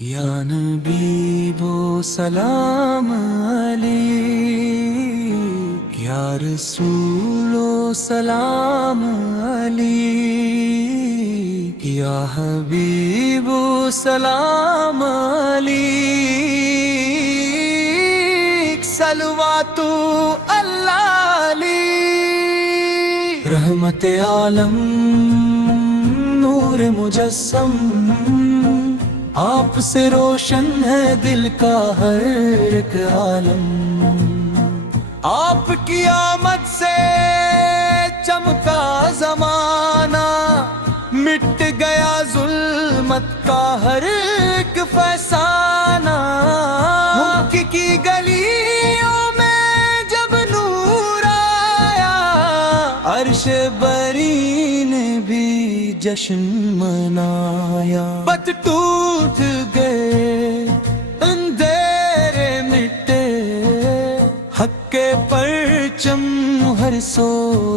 یا نبی بو سلام علیک، یا رسول و سلام علیک، یا حبیب و سلام علیک، صلوات اللہ علیک، رحمت عالم نور مجسم، آپ سے روشن ہے دل کا ہر ایک عالم، آپ کی آمد سے چمکا زمانہ، مٹ گیا ظلمت کا ہر ایک فسانہ، ملک کی گلیوں میں جب نور آیا، عرش بری نے بھی جشن منایا، بت ٹوٹ گئے اندھیرے مٹے، حق کے پرچم ہر سو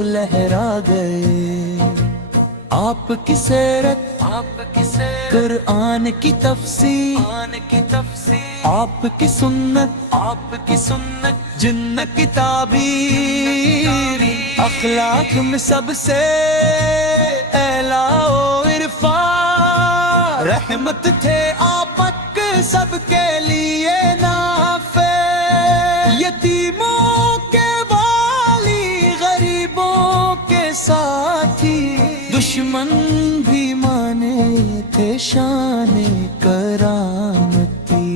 لہرا گئے، آپ کی سیرت قرآن کی تفسیر، آپ کی سنت جنت کی تعبیر، اخلاق میں سب سے اعلیٰ و عرفان، رحمت تھے آپ سب کے لیے نافع، یتیموں کے والی غریبوں کے ساتھی، دشمن بھی مانے تھے شان کرامتی،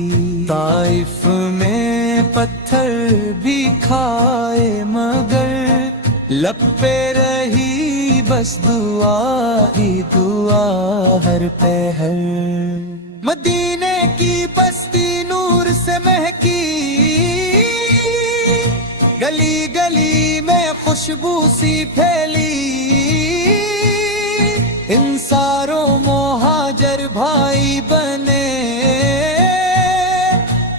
طائف میں پتھر بھی کھائے مگر لب پہ رہی بس دعا ہی دعا ہر پہر، مدینے کی بستی نور سے مہکی، گلی گلی میں خوشبو سی پھیلی، انصاروں مہاجر بھائی بنے،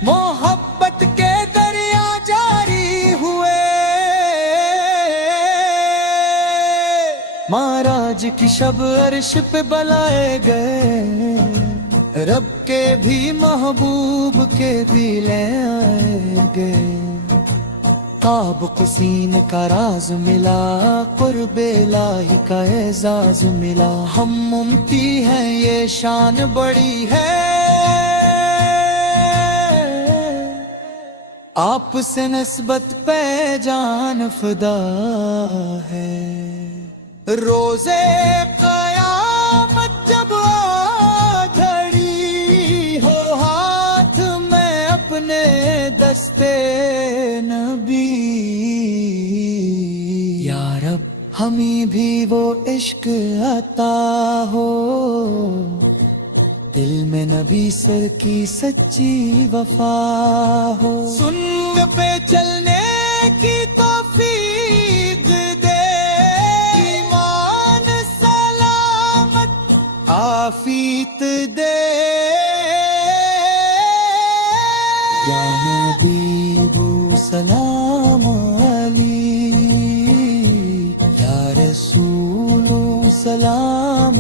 محبت کے دریا جاری ہوئے، معراج کی شب عرش پہ بلائے گئے، رب کے بھی محبوب کے بھی لے آئے گئے، تاب قسین کا راز ملا، قرب الہی کا اعزاز ملا، ہم امتی ہیں یہ شان بڑی ہے، آپ سے نسبت پہ جان فدا ہے، روزے قیامت جب آ گھڑی ہو، ہاتھ میں اپنے دستے نبی، یا رب ہمیں بھی وہ عشق عطا ہو، دل میں نبی سر کی سچی وفا ہو، سنت پہ چلنے کی توفیق دے، ایمان سلامت عافیت دے، یا حبیب سلام علیک، یا رسول سلام